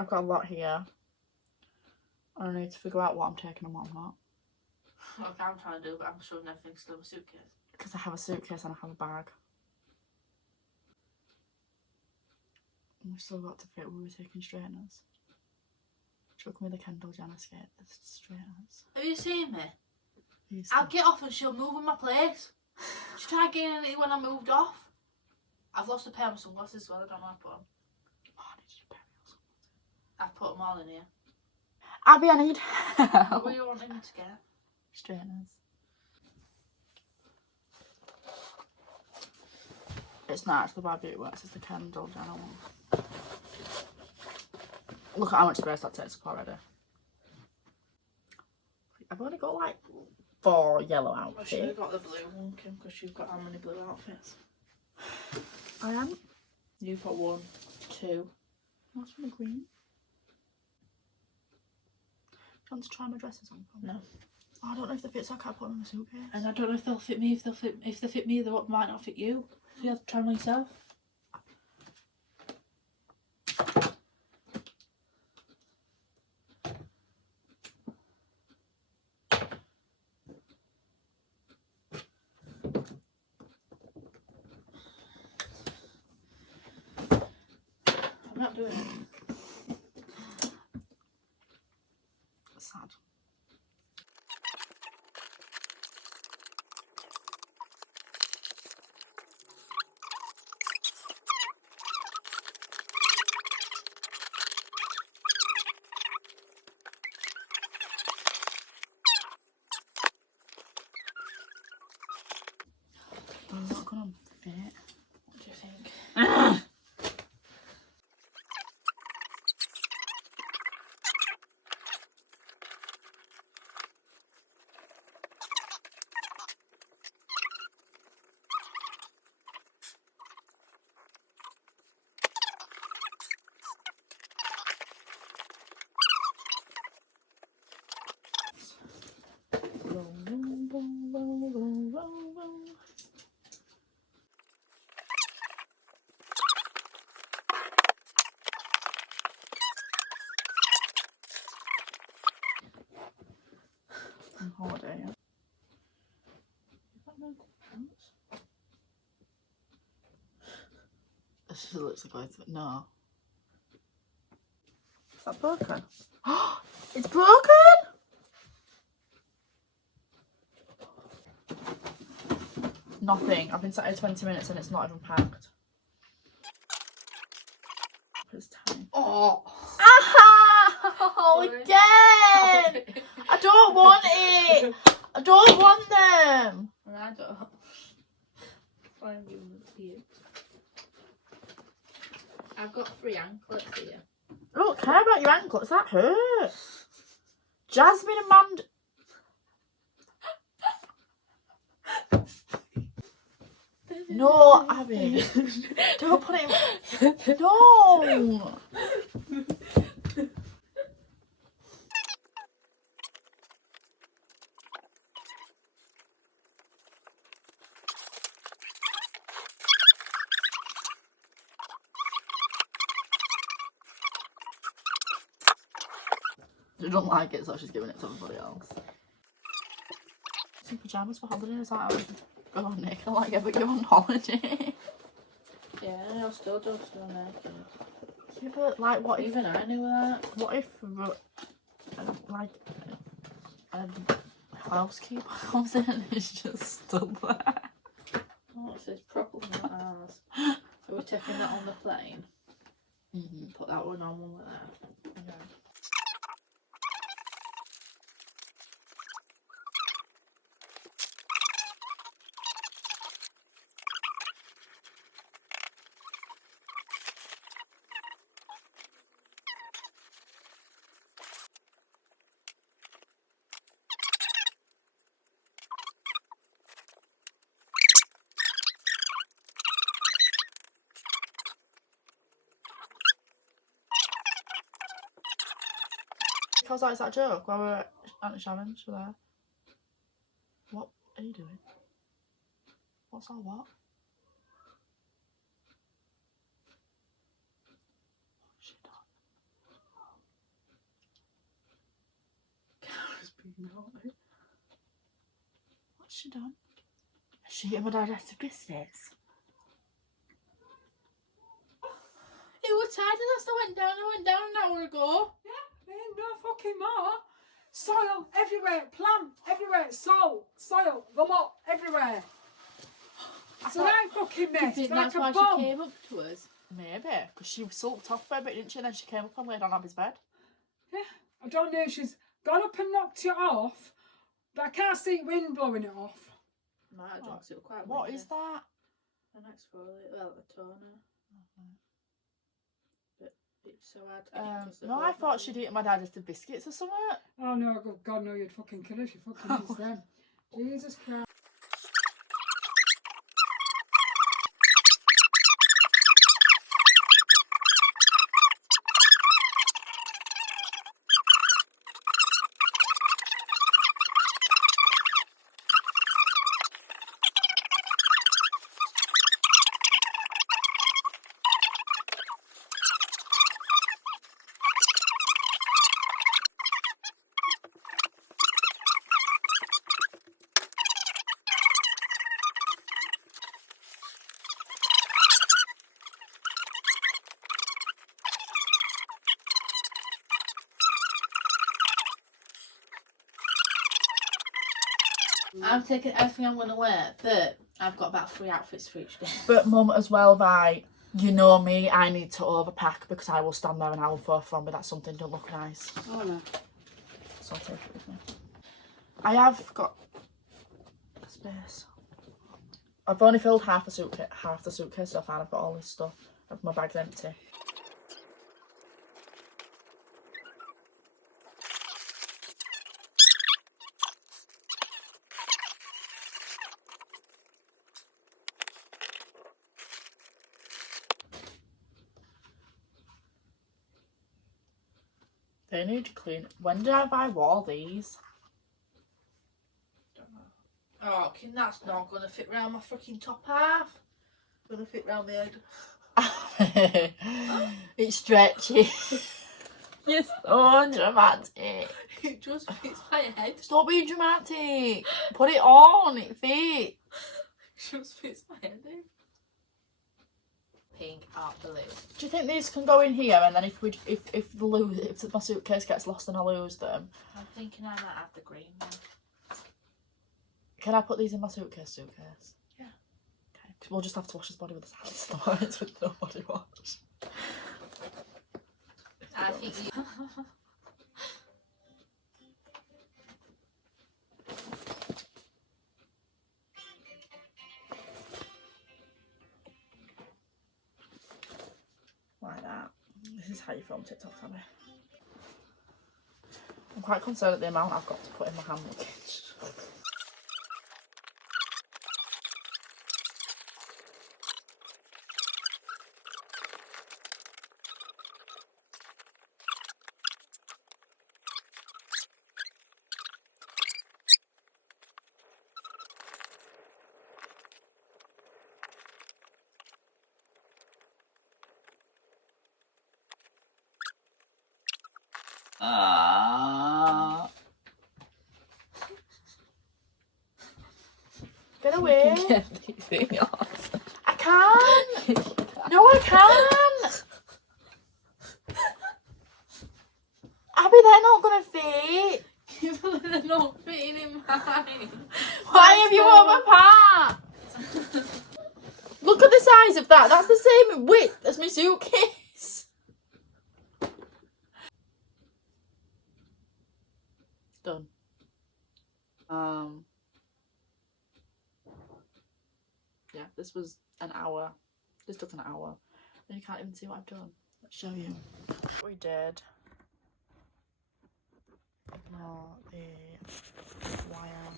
I've got a lot here. I need to figure out what I'm taking and what I'm not. Like I'm trying to do, but I'm shoving everything still in a suitcase. Because I have a suitcase and I have a bag. And we've still got to fit. We were taking straighteners. Chuck me the Kendall Jenner straighteners. Have you seen me? I'll get off and she'll move in my place. She tried getting in it when I moved off. I've lost a pair of sunglasses as well. I don't know how to put them. Oh, I need a pair of sunglasses. I've put them all in here. Abby, I need help. What are you wanting me to get? Straighteners. It's not actually Bad Beauty Works, it's the Kendall Jenner one. Look at how much space that takes up already. I've only got like 4 yellow outfits. I should have got the blue one, Kim, because you've got how many blue outfits? I am. You've got 1, 2. What's from the green? Do you want to try my dresses on? No. Oh, I don't know if they fit, so I can't put them in the suitcase. And I don't know if they'll fit me. If they fit me, they might not fit you. So you have to try them yourself. I'm not doing it. Sad. I'm not gonna fit. What do you think? On holiday, yeah. She looks like it's no. Is that broken? It's broken! Nothing. I've been sat here 20 minutes and it's not even packed. It's tiny. Oh! Oh, again! I don't want it! I don't want them! And I don't. I'm giving it to you. I've got 3 anklets here. I don't care about your anklets, that hurt. Jasmine and Mand. No, Abby. Don't put it in. No! She doesn't like it, so she's giving it to somebody else. Some pyjamas for holiday, is that how we go on naked like ever go on holiday? Yeah, I'll still do still naked. Yeah, but like what if... Even I knew that. What if, like, a housekeeper comes in and is just stood there? Oh, it says probably not ours. Are we taking that on the plane? Mm-hmm. Put that one on when we're there. Okay. I was like, is that a joke? While we're at Auntie Shannon's, we're there. What are you doing? What's all what? What's she done? Naughty. What's she done? Has she eaten my digestive biscuits? It was tidy last I went down an hour ago. Yeah, ain't no fucking more. Soil everywhere, plant everywhere, soil, come up everywhere. It's a right fucking mess. Do you think It's like that's a why bomb. she came up to us? Maybe, because she sulked off for a bit, didn't she? And then she came up and laid on Abby's bed. Yeah, I don't know if she's got up and knocked it off, but I can't see wind blowing it off. Might have done, 'cause it was quite What windy. is that? An exfoliator, well, a toner. But it's so hard to get in 'cause the No, I whole thought thing- she'd eaten my digestive biscuits or something. Oh no, God no, you'd fucking kill her. She fucking eats them. Jesus Christ. I'm taking everything I'm going to wear, but I've got about 3 outfits for each day. But mum as well, Vi, you know me, I need to overpack because I will stand there an hour far from me. That's something don't look nice. Oh no. So I'll take it with me. I have got space. I've only filled half the suitcase so far. I've got all this stuff. My bag's empty. They need to clean. When did I buy all these? Don't know. Oh, Kim, that's not going to fit round my freaking top half. Going to fit round my head. It's stretchy. You're so dramatic. It just fits my head. Stop being dramatic. Put it on. It fits. It just fits my head in. Pink art blue. Do you think these can go in here? And then if my suitcase gets lost and I lose them, I'm thinking I might have the green one. can I put these in my suitcase? Yeah. Okay. 'Cause we'll just have to wash his body with the sand with no body wash. I think you... Like that. This is how you film TikToks, Abby. I'm quite concerned at the amount I've got to put in my hand luggage. Get away. I can't. No, I can't. Abby, they're not going to fit. They're not fitting in mine. Why have you overpacked? Look at the size of that. That's the same width as my suitcase. Done. Yeah, this was an hour. This took an hour. And you can't even see what I've done. Let's show you. What we did. Oh, the wire.